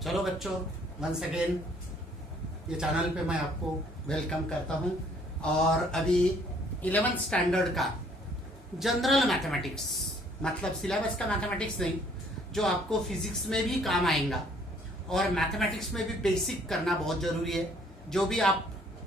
चलो बच्चों, once again ये चैनल पे मैं आपको वेलकम करता हूं। और अभी 11th स्टैंडर्ड का जनरल मैथमेटिक्स, मतलब सिलेबस का मैथमेटिक्स नहीं, जो आपको फिजिक्स में भी काम आएगा और मैथमेटिक्स में भी बेसिक करना बहुत जरूरी है। जो भी आप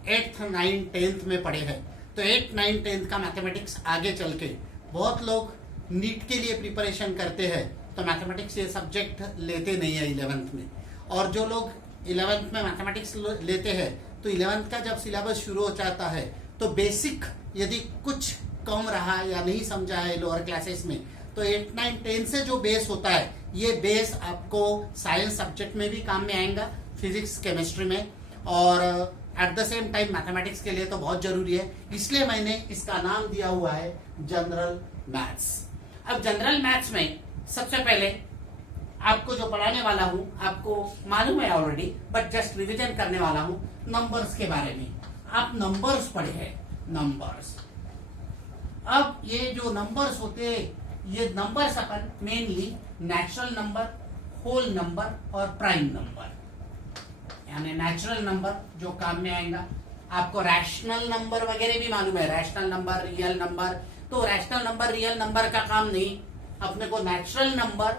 8th 9th 10th में पढ़े हैं, तो 8th 9th 10th का मैथमेटिक्स आगे चल के बहुत लोग नीट के लिए प्रिपरेशन करते हैं तो मैथमेटिक्स ये सब्जेक्ट लेते नहीं है 11th में। और जो लोग 11th में मैथमेटिक्स लेते हैं तो 11th का जब सिलेबस शुरू हो जाता है तो बेसिक यदि कुछ कम रहा या नहीं समझा है लोअर क्लासेस में, तो 8 9 10 से जो बेस होता है, ये बेस आपको साइंस सब्जेक्ट में भी काम में आएगा, फिजिक्स केमिस्ट्री में, और at the same time mathematics के लिए तो बहुत जरूरी है। इसलिए मैंने इसका नाम दिया हुआ है जनरल मैथ्स। अब जनरल मैथ्स में सबसे पहले आपको जो पढ़ाने वाला हूं, आपको मालूम है ऑलरेडी, बट जस्ट रिवीजन करने वाला हूं नंबर्स के बारे में। आप नंबर्स पढ़े हैं, नंबर्स। अब ये जो नंबर्स होते हैं, ये नंबर्स अपन mainly natural number, whole number और प्राइम नंबर, यानी नेचुरल नंबर जो काम में आएगा। आपको रैशनल नंबर वगैरह भी मालूम है, रैशनल नंबर, रियल नंबर। तो रैशनल नंबर, रियल नंबर का काम नहीं, अपने को natural number,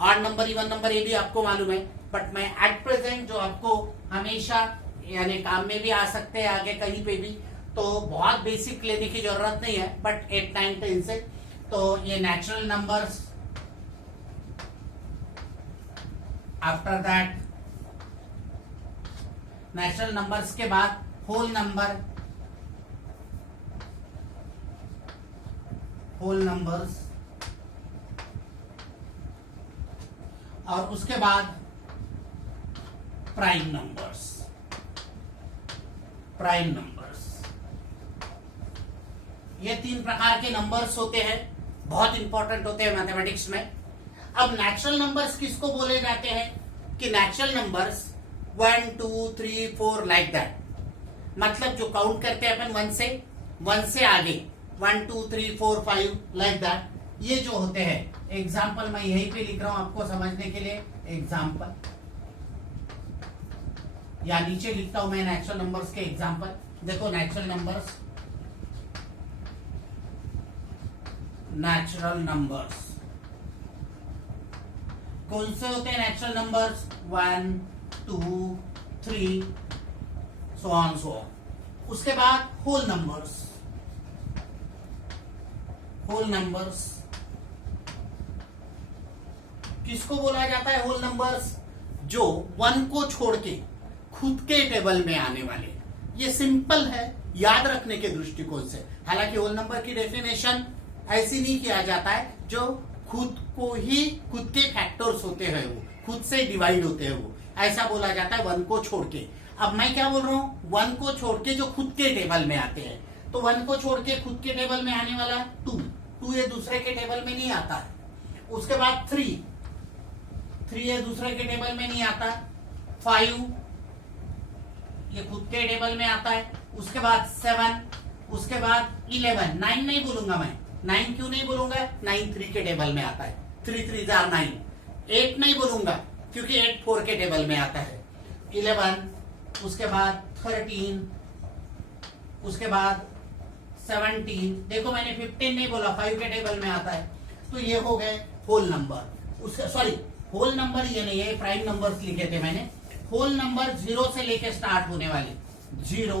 odd number, even number, ये भी आपको मालूम है। बट मैं एट प्रेजेंट जो आपको हमेशा यानी काम में भी आ सकते हैं आगे कहीं पे भी, तो बहुत बेसिक लेने की जरूरत नहीं है, बट 8 9 10 से तो ये natural numbers, after that natural numbers के बाद होल नंबर, होल नंबर्स, और उसके बाद प्राइम नंबर्स, प्राइम नंबर्स। ये 3 प्रकार के नंबर्स होते हैं, बहुत इंपॉर्टेंट होते हैं मैथमेटिक्स में। अब नेचुरल नंबर्स किसको बोले जाते हैं कि नेचुरल नंबर्स 1 2 3 4 लाइक दैट, मतलब जो काउंट करते हैं अपन 1 से आगे, 1 2 3 4 5 लाइक दैट, ये जो होते हैं। एग्जाम्पल मैं यहीं पे लिख रहा हूं आपको समझने के लिए, एग्जाम्पल, या नीचे लिखता हूं मैं नेचुरल नंबर्स के एग्जाम्पल। देखो नेचुरल नंबर्स, नेचुरल नंबर्स कौन से होते हैं natural numbers? 1 2 3 so on so on. उसके बाद होल नंबर्स, होल नंबर्स किसको बोला जाता है? होल नंबर्स जो 1 को छोड़ के खुद के टेबल में आने वाले। ये सिंपल है याद रखने के दृष्टिकोण से। हालांकि होल नंबर की डेफिनेशन ऐसी नहीं किया जाता है, जो खुद को ही, खुद के फैक्टर्स होते हैं, वो खुद से डिवाइड होते हैं, वो ऐसा बोला जाता है 1 को छोड़ के। अब मैं क्या बोल रहा हूं? 1 को छोड़ के जो खुद के टेबल में आते हैं, तो 1 को छोड़ के खुद के टेबल में आने वाला 2 ये दूसरे के टेबल में नहीं आता है। उसके बाद 3 ये दूसरे के टेबल में नहीं आता। 5 ये खुद के टेबल में आता है। उसके बाद 7, उसके बाद 11, 9 नहीं बोलूंगा मैं। 9 क्यों नहीं बोलूंगा? 9 3 के टेबल में आता है, 3 3 9। 8 नहीं बोलूंगा क्योंकि 8 4 के टेबल में आता है। 11, उसके बाद 13, उसके बाद 17। देखो मैंने 15 नहीं बोला, 5 के टेबल में आता है। तो ये हो गए होल नंबर। उसके सॉरी, होल नंबर ये नहीं है, प्राइम नंबर्स लिखे थे मैंने। होल नंबर 0 से लेके स्टार्ट होने वाले, 0।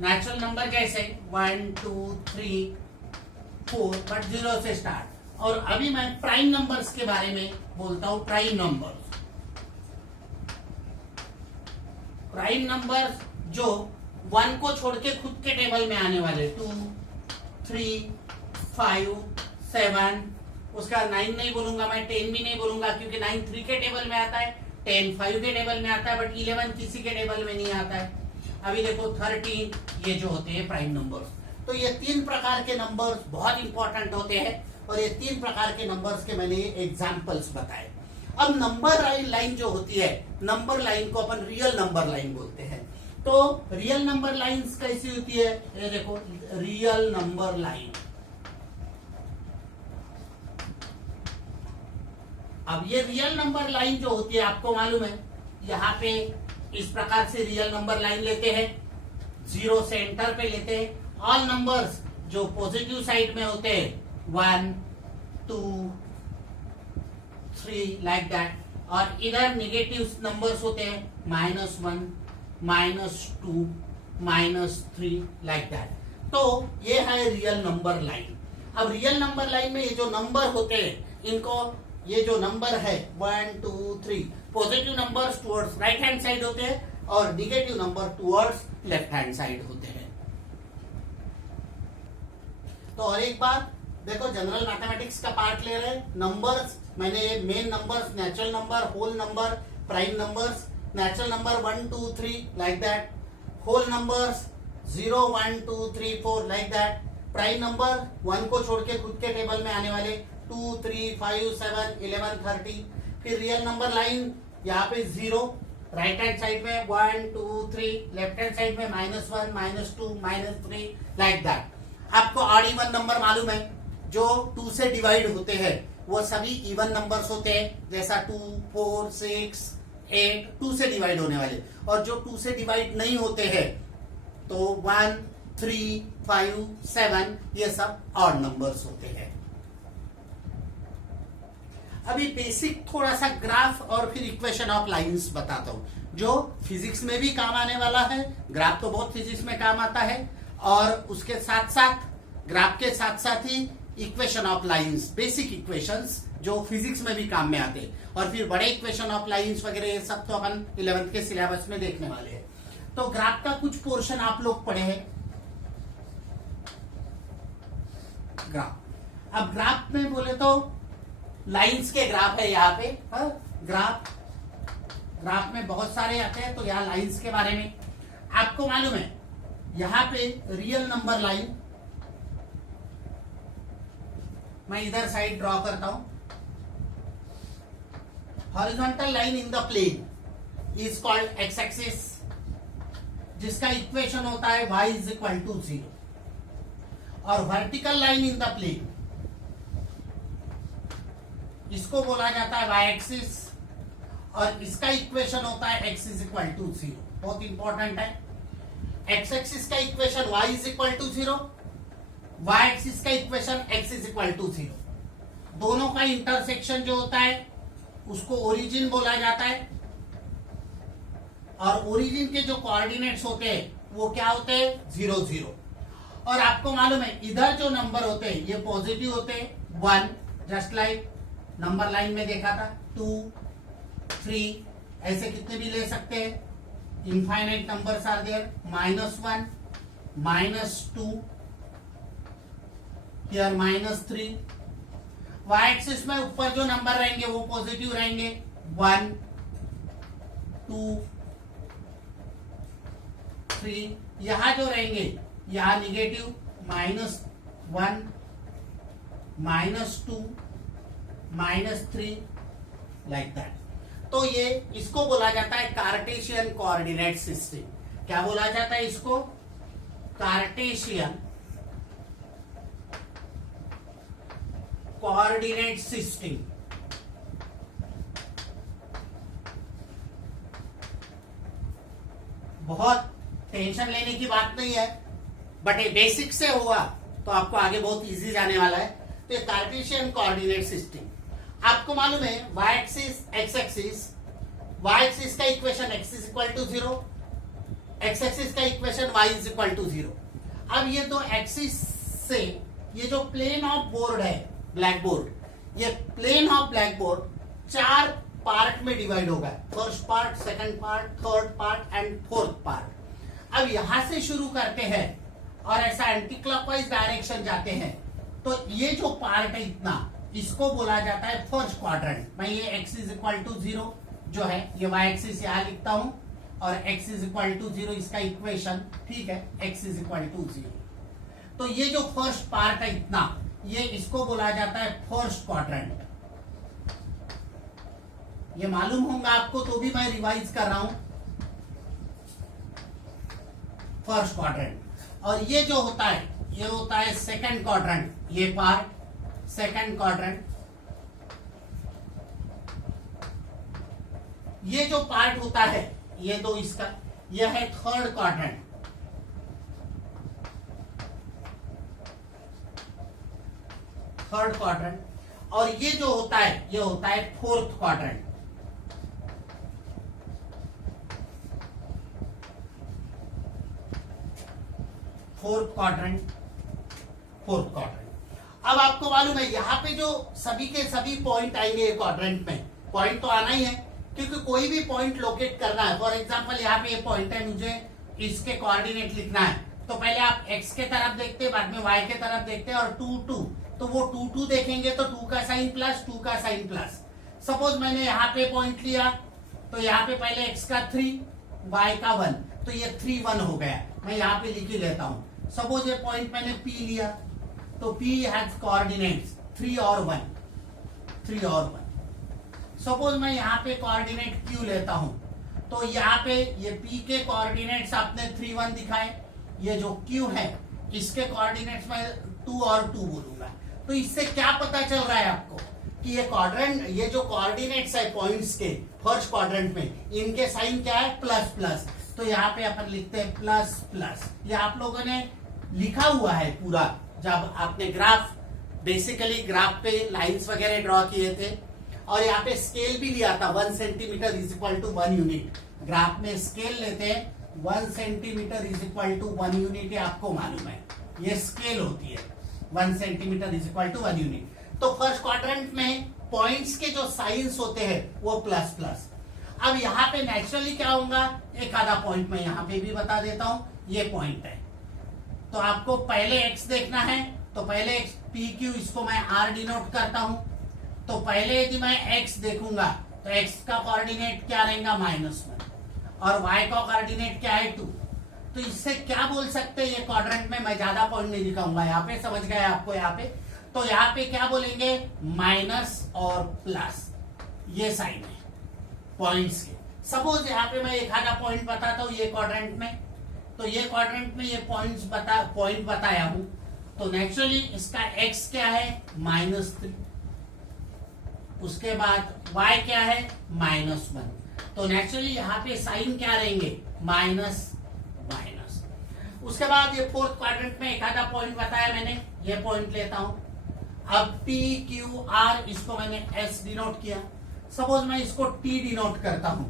नेचुरल नंबर कैसे? 1 2 3 4, बट 0 से स्टार्ट। और अभी मैं प्राइम नंबर्स के बारे में बोलता हूं। प्राइम नंबर्स, प्राइम नंबर्स जो 1 को छोड़ के खुद के टेबल में आने वाले, 2 3 5 7। उसका 9 नहीं बोलूंगा मैं, 10 भी नहीं बोलूंगा क्योंकि 9 3 के टेबल में आता है, 10 5 के टेबल में आता है, बट 11 किसी के टेबल में नहीं आता है। अभी देखो 13, ये जो होते हैं प्राइम नंबर्स। तो ये 3 प्रकार के नंबर्स बहुत इंपॉर्टेंट होते हैं, और ये 3 प्रकार के नंबर्स के मैंने एग्जाम्पल्स बताए। अब नंबर लाइन जो होती है, नंबर लाइन को अपन रियल नंबर लाइन बोलते हैं। तो रियल नंबर लाइंस कैसी होती है? ये देखो रियल नंबर लाइन। अब ये रियल नंबर लाइन जो होती है आपको मालूम है, यहाँ पे इस प्रकार से रियल नंबर लाइन लेते हैं, जीरो से एंटर पे लेते हैं। ऑल नंबर्स जो पॉजिटिव साइड में होते हैं 1 2 3 लाइक दैट, और इधर निगेटिव नंबर्स होते हैं -1 -2 -3 लाइक दैट। तो ये है रियल नंबर लाइन। अब रियल नंबर लाइन में ये जो नंबर होते हैं इनको, ये जो नंबर है 1 2 3 positive numbers towards right hand side होते हैं और negative number towards left hand side होते हैं। तो और एक बार देखो, जनरल मैथमेटिक्स का पार्ट ले रहे हैं। नंबर्स मैंने main numbers, natural number, whole number, prime numbers, natural number 1 2 3 like that, whole numbers 0 1 2 3 4 like that, prime number 1 को छोड़ के खुद के टेबल में आने वाले 2 3 5 7 11 30। फिर रियल नंबर लाइन यहाँ पे 0 राइट हैंड साइड में 1 2 3, लेफ्ट हैंड साइड में -1 -2 -3 लाइक दैट। आपको ऑड इवन नंबर मालूम है, जो 2 से डिवाइड होते हैं वो सभी इवन नंबर्स होते हैं, जैसा 2 4 6 8 2 से डिवाइड होने वाले। और जो 2 से डिवाइड नहीं होते हैं तो 1 3 5 7 ये सब ऑड नंबर्स होते हैं। अभी बेसिक थोड़ा सा ग्राफ और फिर इक्वेशन ऑफ लाइंस बताता हूं, जो फिजिक्स में भी काम आने वाला है। ग्राफ तो बहुत फिजिक्स में काम आता है, और उसके साथ साथ ग्राफ के साथ साथ ही equation of lines, basic equations जो फिजिक्स में भी काम में आते हैं। और फिर बड़े इक्वेशन ऑफ लाइंस वगैरह ये सब तो अपन 11th के सिलेबस में देखने वाले हैं। तो ग्राफ का कुछ पोर्शन आप लोग पढ़े हैं। ग्राफ, अब ग्राफ में बोले तो लाइंस के ग्राफ है यहाँ पे। ग्राफ में बहुत सारे आते हैं, तो यहाँ लाइंस के बारे में आपको मालूम है। यहाँ पे रियल नंबर लाइन मैं इधर साइड ड्रॉ करता हूं। Horizontal line in the plane is called x axis, जिसका इक्वेशन होता है y इज इक्वल टू 0, और vertical line in the plane इसको बोला जाता है y एक्सिस, और इसका इक्वेशन होता है x इज इक्वल टू 0। बहुत इंपॉर्टेंट है। x एक्सिस का equation y is equal to 0, y axis का equation x is equal to 0। दोनों का इंटरसेक्शन जो होता है उसको ओरिजिन बोला जाता है, और ओरिजिन के जो कोऑर्डिनेट्स होते हैं वो क्या होते हैं 0 0। और आपको मालूम है इधर जो नंबर होते हैं ये पॉजिटिव होते हैं 1, जस्ट लाइक नंबर लाइन में देखा था 2 3, ऐसे कितने भी ले सकते हैं। Infinite numbers are there, -1 -2 here -3। y axis में ऊपर जो नंबर रहेंगे वो पॉजिटिव रहेंगे 1 2 3। यहां जो रहेंगे यहां निगेटिव -1 -2 -3 लाइक दैट। तो ये इसको बोला जाता है कार्टेशियन कोऑर्डिनेट सिस्टम। क्या बोला जाता है इसको? Cartesian coordinate system. बहुत टेंशन लेने की बात नहीं है, बट ये बेसिक से हुआ तो आपको आगे बहुत इजी जाने वाला है। तो ये कार्टेशियन कोऑर्डिनेट सिस्टम आपको मालूम है y axis x axis, y axis का equation x is equal to 0, x axis का equation y is equal to 0। अब ये दो एक्सिस से ये जो प्लेन ऑफ बोर्ड है ब्लैक बोर्ड, ये plane of black board 4 part में डिवाइड होगा, first part, second part, third part and fourth part. अब यहां से शुरू करते हैं और ऐसा एंटी क्लॉकवाइज डायरेक्शन जाते हैं, तो ये जो पार्ट है इतना, इसको बोला जाता है फर्स्ट क्वाड्रेंट। मैं ये x इज इक्वल टू 0 जो है ये y एक्सिस यहां लिखता हूं, और x इज इक्वल टू 0 इसका इक्वेशन, ठीक है, x इज इक्वल टू 0। तो ये जो फर्स्ट पार्ट है इतना, ये इसको बोला जाता है फर्स्ट क्वाड्रेंट। ये मालूम होगा आपको, तो भी मैं रिवाइज कर रहा हूं, फर्स्ट क्वाड्रेंट। और ये जो होता है ये होता है सेकंड क्वाड्रेंट, ये पार्ट सेकंड क्वाड्रेंट। ये जो पार्ट होता है, ये दो इसका, यह है थर्ड क्वाड्रेंट, थर्ड क्वाड्रेंट, और ये जो होता है ये होता है fourth quadrant. Fourth quadrant, fourth quadrant. अब आपको मालूम है यहाँ पे जो सभी के सभी पॉइंट आएंगे क्वाड्रेंट में, पॉइंट तो आना ही है क्योंकि कोई भी पॉइंट लोकेट करना है। फॉर एग्जांपल यहाँ पे ये पॉइंट है, मुझे इसके कोऑर्डिनेट लिखना है, तो पहले आप x के तरफ देखते हैं, बाद में y के तरफ देखते हैं, और 2 2, तो वो 2 2 देखेंगे तो 2 का साइन प्लस 2 का साइन प्लस। सपोज मैंने यहाँ पे पॉइंट लिया, तो यहाँ पे पहले x का 3 y का 1, तो ये 3 1 हो गया। मैं यहाँ पे लिख ही लेता हूँ। सपोज ये पॉइंट मैंने P लिया, तो P हैज कोऑर्डिनेट्स 3 और 1, 3 और 1। सपोज मैं यहाँ पे कोऑर्डिनेट Q लेता हूँ, तो यहाँ पे ये P के कोऑर्डिनेट्स आपने 3 1 दिखाए, ये जो Q है इसके कोऑर्डिनेट्स में 2 और 2 बोलूंगा। तो इससे क्या पता चल रहा है आपको कि ये क्वाड्रेंट, ये जो कोऑर्डिनेट्स है पॉइंट्स के फर्स्ट क्वाड्रेंट में, इनके साइन क्या है, प्लस प्लस। तो यहाँ पे अपन लिखते हैं प्लस प्लस। ये आप लोगों ने लिखा हुआ है पूरा, जब आपने ग्राफ, बेसिकली ग्राफ पे लाइंस वगैरह ड्रॉ किए थे, और यहाँ पे स्केल भी लिया था 1 centimetre is equal to 1 unit. Graph में स्केल लेते हैं 1 centimetre is equal to 1 unit, आपको मालूम है ये स्केल होती है 1 centimetre is equal to 1 unit. तो फर्स्ट क्वाड्रेंट में पॉइंट्स के जो साइंस होते हैं वो प्लस प्लस। अब यहाँ पे नेचुरली क्या होगा, एक आधा पॉइंट मैं यहाँ पे भी बता देता हूँ। ये पॉइंट है, तो आपको पहले x देखना है, तो पहले x PQ, इसको मैं R डिनोट करता हूं। तो पहले यदि मैं x देखूंगा तो x का कोऑर्डिनेट क्या रहेगा, -1, और y का कोऑर्डिनेट क्या है 2। तो इससे क्या बोल सकते हैं, ये क्वाड्रेंट में मैं ज्यादा पॉइंट नहीं दिखाऊंगा, यहाँ पे समझ गए आपको। यहाँ पे तो यहाँ पे क्या बोलेंगे, माइनस और प्लस, ये साइन है पॉइंट्स के। सपोज यहाँ पे मैं एक आधा पॉइंट बताता हूँ ये क्वाड्रेंट में, तो ये क्वाड्रेंट में ये पॉइंट बताया हूं, तो नेचुरली इसका x क्या है, -3, उसके बाद y क्या है, -1। तो नेचुरली यहाँ पे साइन क्या रहेंगे, माइनस माइनस। उसके बाद ये फोर्थ क्वाड्रेंट में एक आधा पॉइंट बताया मैंने, ये पॉइंट लेता हूं। अब P Q R, इसको मैंने S डिनोट किया। सपोज मैं इसको T डिनोट करता हूं,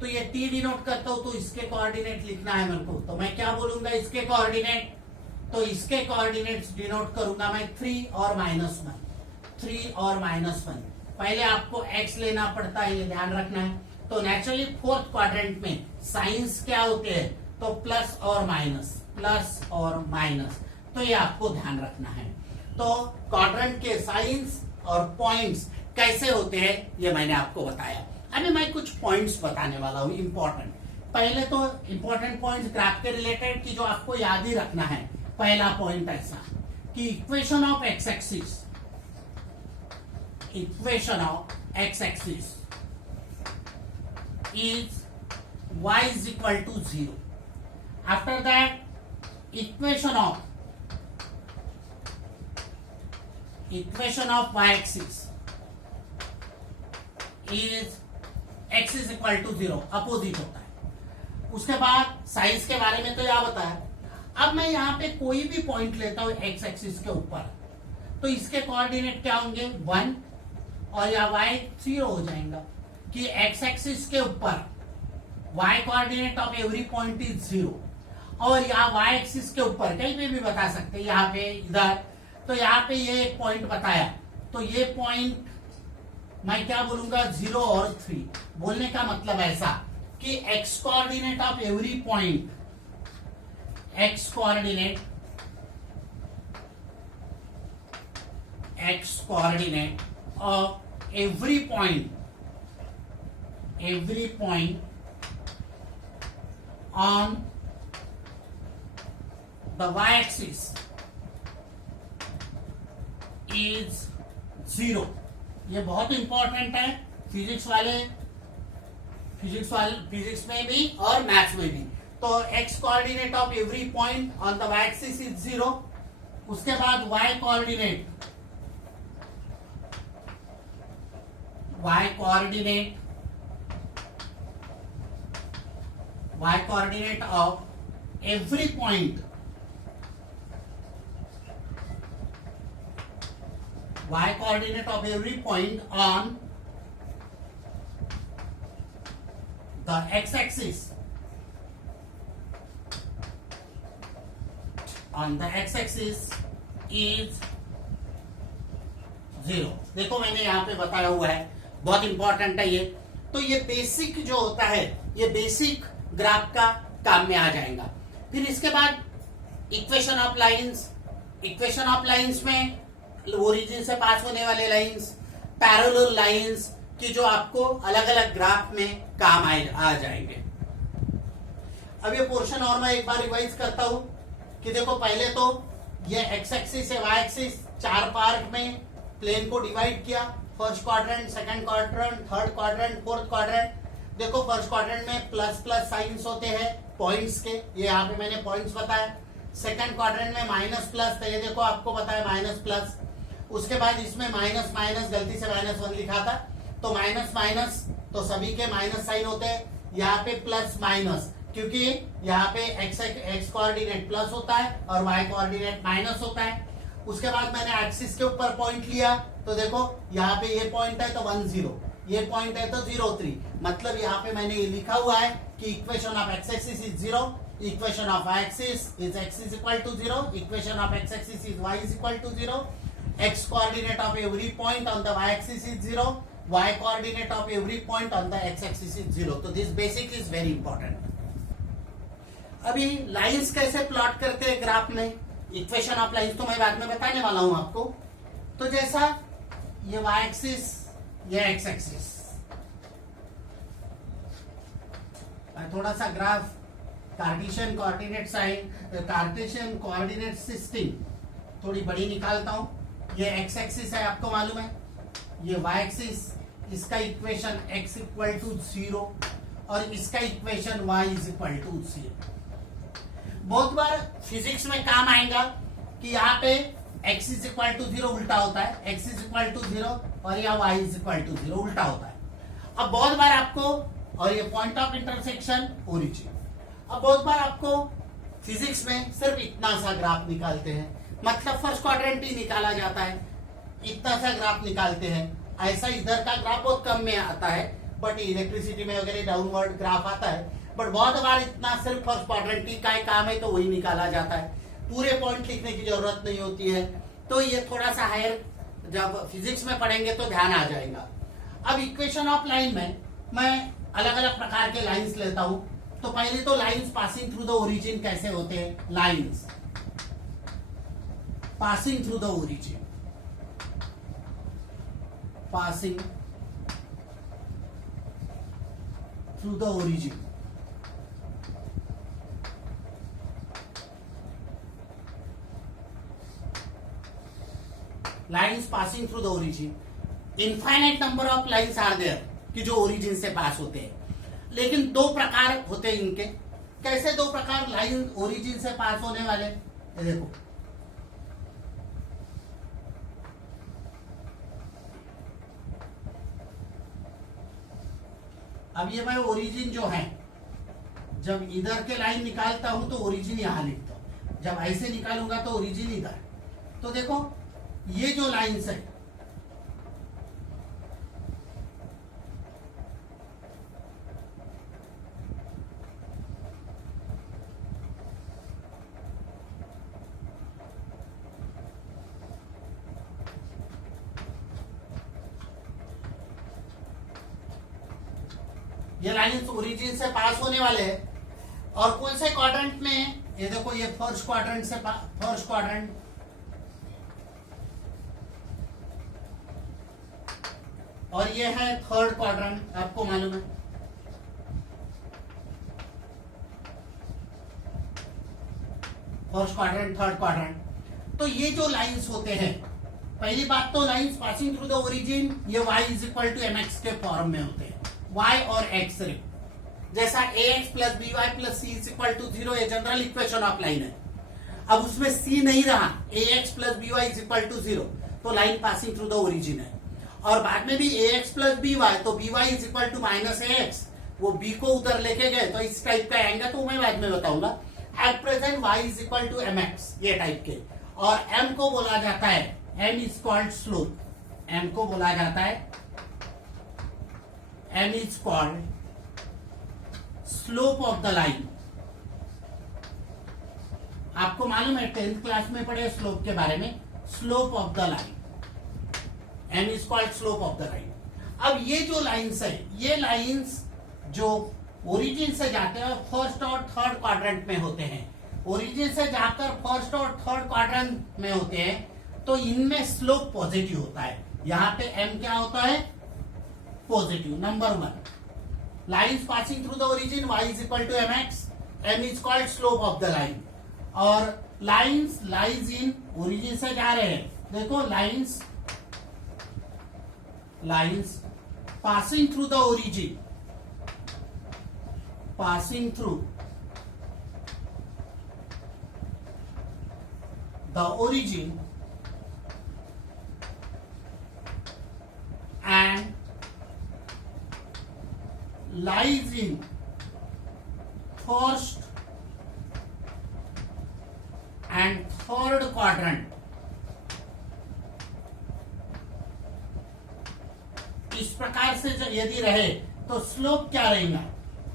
तो ये T डिनोट करता हूं, तो इसके कोऑर्डिनेट लिखना है मेरे को, तो मैं क्या बोलूंगा, इसके कोऑर्डिनेट, तो इसके कोऑर्डिनेट्स डिनोट करूंगा मैं 3 और -1, 3 और -1। पहले आपको x लेना पड़ता है, ये ध्यान रखना है। तो नेचुरली फोर्थ क्वाड्रेंट में साइंस क्या होते हैं, तो प्लस और माइनस, प्लस और माइनस, तो ये आपको ध्यान रखना है। तो क्वाड्रेंट के साइंस और पॉइंट्स कैसे होते हैं ये मैंने आपको बताया। अभी मैं कुछ पॉइंट्स बताने वाला हूं इंपॉर्टेंट। पहले तो इंपॉर्टेंट पॉइंट्स ग्राफ के रिलेटेड की जो आपको याद ही रखना है। पहला पॉइंट ऐसा कि equation of x axis, equation of x axis is y is equal to 0. After that, equation of y axis is x is equal to 0, opposite होता है। उसके बाद साइंस के बारे में तो यह बताया। अब मैं यहाँ पे कोई भी पॉइंट लेता हूँ x एक्सिस के ऊपर, तो इसके कोऑर्डिनेट क्या होंगे, 1, और या y 0 हो जाएगा कि x एक्सिस के ऊपर y coordinate of every point is 0, और यहाँ y एक्सिस के ऊपर कहीं पे भी बता सकते हैं, यहाँ पे, इधर। तो यहाँ पे ये एक पॉइंट बताया, तो ये पॉइंट मैं क्या बोलूंगा, 0 और 3। बोलने का मतलब ऐसा कि x coordinate of every point, x coordinate of every point on the y-axis is 0। ये बहुत इंपॉर्टेंट है फिजिक्स में भी और मैथ्स में भी। तो x coordinate of every point on the y-axis is 0। उसके बाद y coordinate y coordinate of every point, y coordinate of every point on the x-axis, on the x-axis is 0। देखो मैंने यहां पे बताया हुआ है, बहुत इंपॉर्टेंट है ये। तो ये बेसिक जो होता है, ये बेसिक ग्राफ का काम में आ जाएगा। फिर इसके बाद equation of lines, equation of lines में ओरिजिन से पास होने वाले लाइंस, पैरेलल लाइंस की जो आपको अलग अलग ग्राफ में काम आ जाएंगे। अब ये पोर्शन और मैं एक बार रिवाइज करता हूं कि देखो पहले तो ये एक्स एक्सिस है, वाई एक्सिस, 4 पार्ट में प्लेन को डिवाइड किया। First quadrant, second quadrant, third quadrant, fourth quadrant. देखो फर्स्ट क्वाड्रेंट में प्लस प्लस साइंस होते हैं पॉइंट्स के, ये यहाँ पे मैंने पॉइंट्स बताया। सेकंड क्वाड्रेंट में माइनस प्लस, तो ये देखो आपको बताया माइनस प्लस। उसके बाद इसमें माइनस माइनस, गलती से -1 लिखा था, तो माइनस माइनस, तो सभी के माइनस साइन होते हैं। यहाँ पे प्लस माइनस, क्योंकि यहाँ पे एक्स कोऑर्डिनेट प्लस होता है और वाई कोऑर्डिनेट माइनस होता है। उसके बाद मैंने एक्सिस के ऊपर पॉइंट लिया, तो देखो यहाँ पे ये पॉइंट है तो 1 0, ये पॉइंट है तो 0 3। मतलब यहाँ पे मैंने ये लिखा हुआ है कि equation of x axis is 0, equation of y axis is x is equal to 0, equation of x axis is y is equal to 0, x coordinate of every point on the y axis is 0, y coordinate of every point on the x axis is 0। तो this basic is very important. अभी lines कैसे plot करते हैं graph में, equation of lines तो मैं बाद में बताने वाला हूं आपको। तो जैसा ये y एक्सिस, ये x एक्सिस, थोड़ा सा graph Cartesian coordinate signs, Cartesian coordinate system थोड़ी बड़ी निकालता हूं। ये x एक्सिस है, आपको मालूम है, ये y एक्सिस, इसका इक्वेशन x इक्वल टू 0 और इसका equation y is equal to 0। बहुत बार फिजिक्स में काम आएगा कि यहाँ पे x इज इक्वल टू 0 उल्टा होता है, x इज इक्वल टू 0 और या y इज इक्वल टू 0 उल्टा होता है। अब बहुत बार आपको, और ये पॉइंट ऑफ इंटरसेक्शन ओरिजिन, अब बहुत बार आपको फिजिक्स में सिर्फ इतना सा ग्राफ निकालते हैं, मतलब फर्स्ट क्वाड्रेंट ही निकाला जाता है, इतना सा ग्राफ निकालते हैं। ऐसा इधर का ग्राफ बहुत कम में आता है, बट इलेक्ट्रिसिटी में वगैरह डाउनवर्ड ग्राफ आता है। बट बहुत बार इतना सिर्फ फर्स्ट क्वाड्रेंट ही का काम है तो वही निकाला जाता है, पूरे पॉइंट लिखने की जरूरत नहीं होती है। तो ये थोड़ा सा हायर जब फिजिक्स में पढ़ेंगे तो ध्यान आ जाएगा। अब इक्वेशन ऑफ लाइन में मैं अलग अलग प्रकार के लाइंस लेता हूं। तो पहले तो lines passing through the origin कैसे होते हैं, lines passing through the origin, passing through the origin. Lines passing through the origin, infinite number of lines are there कि जो ओरिजिन से पास होते हैं, लेकिन 2 प्रकार होते हैं इनके। कैसे 2 प्रकार लाइन ओरिजिन से पास होने वाले, ये देखो, अब ये मैं ओरिजिन जो है, जब इधर के लाइन निकालता हूं तो ओरिजिन यहां लिखता हूं, जब ऐसे निकालूंगा तो ओरिजिन इधर। तो देखो ये जो लाइंस है, ये लाइंस ओरिजिन से पास होने वाले हैं। और कौन से क्वाड्रेंट में, ये देखो ये फर्स्ट क्वाड्रेंट से, फर्स्ट क्वाड्रेंट, और ये है थर्ड क्वाड्रेंट, आपको मालूम है। First quadrant, third quadrant. तो ये जो लाइंस होते हैं, पहली बात तो lines passing through the origin, ये y is equal to mx के फॉर्म में होते हैं, y और x सिर्फ। जैसा ax plus by plus c is equal to 0, ये जनरल इक्वेशन ऑफ लाइन है। अब उसमें c नहीं रहा, ax plus by is equal to 0, तो line passing through the origin है। और बाद में भी ax प्लस by, तो by is equal to minus ax, वो बी को उधर लेके गए तो इस टाइप का आएगा, तो मैं बाद में बताऊंगा। At present y is equal to m x, ये टाइप के। और एम को बोला जाता है, m is called slope, m को बोला जाता है, m is called slope of the line. आपको मालूम है 10th क्लास में पढ़े स्लोप के बारे में, slope of the line, m is called slope of the line. अब ये जो लाइंस है, ये लाइंस जो ओरिजिन से जाते हैं फर्स्ट और थर्ड क्वाड्रेंट में होते हैं, ओरिजिन से जाकर फर्स्ट और थर्ड क्वाड्रेंट में होते हैं, तो इनमें स्लोप पॉजिटिव होता है। यहां पे एम क्या होता है, positive. Number 1, lines passing through the origin y is equal to m x, m is called slope of the line. और लाइंस लाइज इन, ओरिजिन से जा रहे हैं, देखो lines passing through the origin, passing through the origin and lies in first and third quadrant, इस प्रकार से यदि रहे तो स्लोप क्या रहेगा,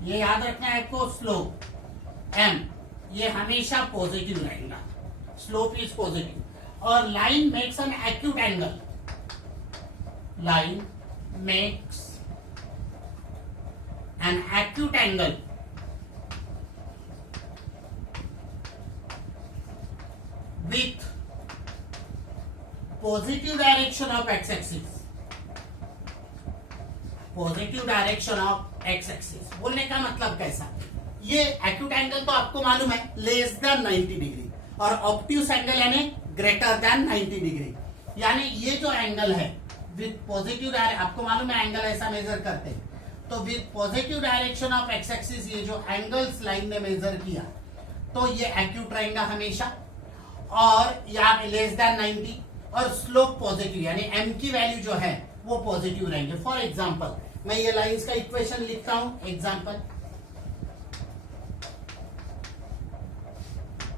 ये याद रखना है आपको, स्लोप एम ये हमेशा पॉजिटिव रहेगा, स्लोप इज पॉजिटिव। और line makes an acute angle, line makes an acute angle with positive direction of x axis, positive direction of x axis. बोलने का मतलब कैसा, ये एक्यूट एंगल तो आपको मालूम है लेस देन 90 डिग्री और ऑब्ट्यूस एंगल यानी ग्रेटर देन 90 डिग्री। यानी ये जो एंगल है विद पॉजिटिव डायरेक्शन, आपको मालूम है एंगल ऐसा मेजर करते हैं, तो with positive direction of x axis ये जो एंगल्स लाइन ने मेजर किया तो ये एक्यूट रहेगा हमेशा, और यहाँ लेस देन 90, और स्लोप पॉजिटिव यानी एम की वैल्यू जो है वो पॉजिटिव रहेंगे। फॉर एग्जाम्पल मैं ये लाइंस का इक्वेशन लिखता हूं, एग्जाम्पल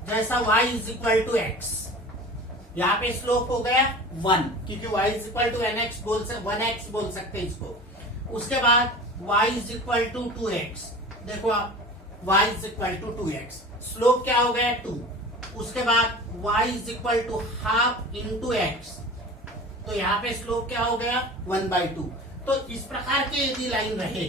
जैसा y is equal to x, यहां पे स्लोप हो गया 1, क्योंकि y is equal to 1x बोल सकते हैं इसको। उसके बाद y is equal to 2x, देखो आप y is equal to 2x, slope क्या हो गया 2। उसके बाद y is equal to half into x, तो यहाँ पे स्लोप क्या हो गया 1/2। तो इस प्रकार के यदि लाइन रहे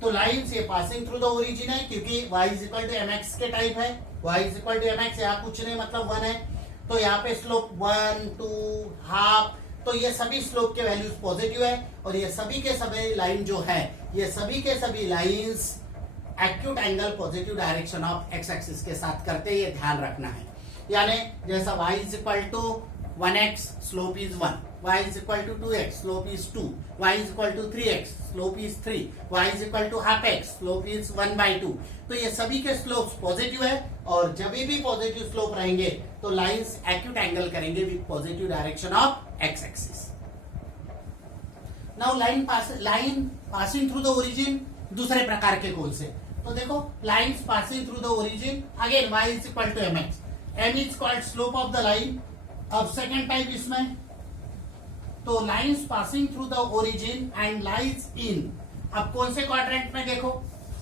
तो लाइन से पासिंग थ्रू द ओरिजिन है, क्योंकि y is equal to m x के टाइप है, y is equal to m x, यहाँ कुछ नहीं मतलब 1 है, तो यहाँ पे स्लोप 1, 2, हाफ, तो ये सभी स्लोप के वैल्यूज पॉजिटिव है। और ये सभी के सभी लाइन जो है, ये सभी के सभी lines acute angle positive direction of x axis के साथ करते हैं, ये ध्यान रखना है। यानी जैसा y is equal to 1x, slope is 1, y is equal to 2x, slope is 2, y is equal to 3x, slope is 3, y is equal to half x, slope is 1/2। तो ये सभी के स्लोप्स पॉजिटिव है, और जब भी positive slope रहेंगे तो लाइंस एक्यूट एंगल करेंगे with positive direction of x axis. Now line passing through the origin दूसरे प्रकार के कौन से, तो देखो lines passing through the origin, again y is equal to m x, m is called slope of the line. अब second type इसमें, तो lines passing through the origin and lies in, अब कौन से क्वाड्रेंट में, देखो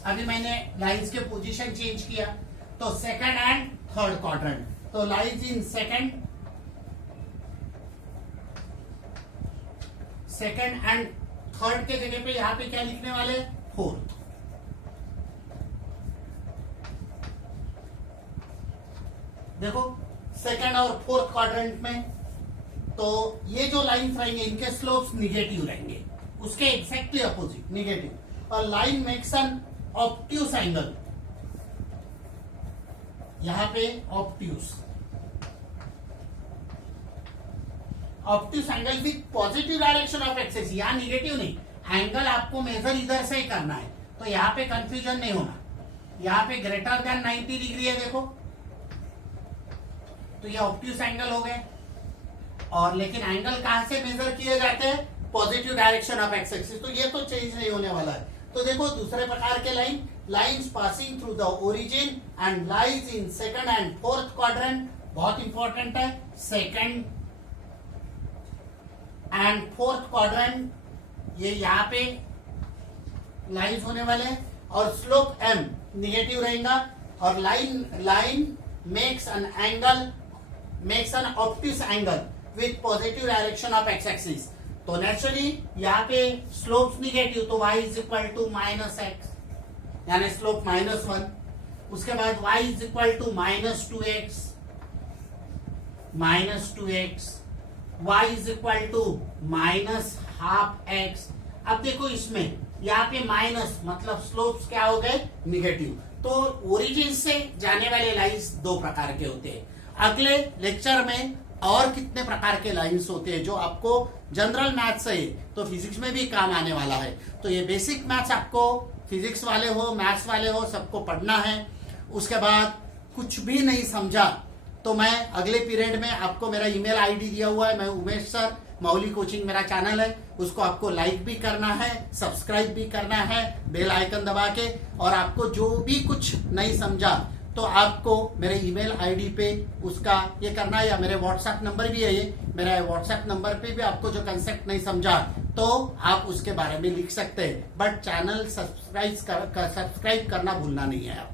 अभी मैंने लाइंस के पोजीशन चेंज किया, तो सेकंड एंड थर्ड क्वाड्रेंट, तो lies in second and third के जगह पे यहां पे क्या लिखने वाले, फोर्थ। देखो सेकंड और फोर्थ क्वाड्रेंट में, तो ये जो लाइंस रहेंगे इनके स्लोप्स निगेटिव रहेंगे, उसके एग्जैक्टली अपोजिट निगेटिव। और line makes N obtuse angle, यहां पे obtuse angle with positive direction of axis, यहां निगेटिव नहीं, एंगल आपको मेजर इधर से ही करना है, तो यहां पे कंफ्यूजन नहीं होना। यहां पे ग्रेटर देन 90 डिग्री है, देखो तो ये ऑब्ट्यूस एंगल हो गए। और लेकिन एंगल कहां से मेजर किए जाते हैं, positive direction of x axis, तो ये तो चेंज नहीं होने वाला है, तो देखो दूसरे प्रकार के lines passing through the origin and lies in second and fourth quadrant, बहुत इंपॉर्टेंट है, सेकंड एंड फोर्थ क्वाड्रेंट, ये यहाँ पे लाइज होने वाले हैं, और स्लोप m निगेटिव रहेगा, और line makes an obtuse angle with positive direction of x axis. तो नेचुरली यहाँ पे स्लोप निगेटिव, तो y is equal to minus x, यानी स्लोप -1। उसके बाद y is equal to -2x, y is equal to -12x। अब देखो इसमें यहाँ पे माइनस मतलब स्लोप्स क्या हो गए, निगेटिव। तो ओरिजिन से जाने वाले लाइंस दो प्रकार के होते हैं। अगले लेक्चर में और कितने प्रकार के लाइंस होते हैं जो आपको जनरल मैथ्स है तो फिजिक्स में भी काम आने वाला है। तो ये बेसिक मैथ्स आपको फिजिक्स वाले हो, मैथ्स वाले हो, सबको पढ़ना है। उसके बाद कुछ भी नहीं समझा तो मैं अगले पीरियड में आपको मेरा ईमेल आईडी दिया हुआ है, मैं उमेश सर, मौली कोचिंग मेरा चैनल है, उसको आपको लाइक भी करना है, सब्सक्राइब भी करना है बेल आइकन दबा के। और आपको जो भी कुछ नहीं समझा तो आपको मेरे ईमेल आईडी पे उसका ये करना है, या मेरे व्हाट्सएप नंबर भी है, ये मेरा व्हाट्सएप नंबर पे भी आपको जो कंसेप्ट नहीं समझा तो आप उसके बारे में लिख सकते हैं। बट चैनल सब्सक्राइब करना भूलना नहीं है आप।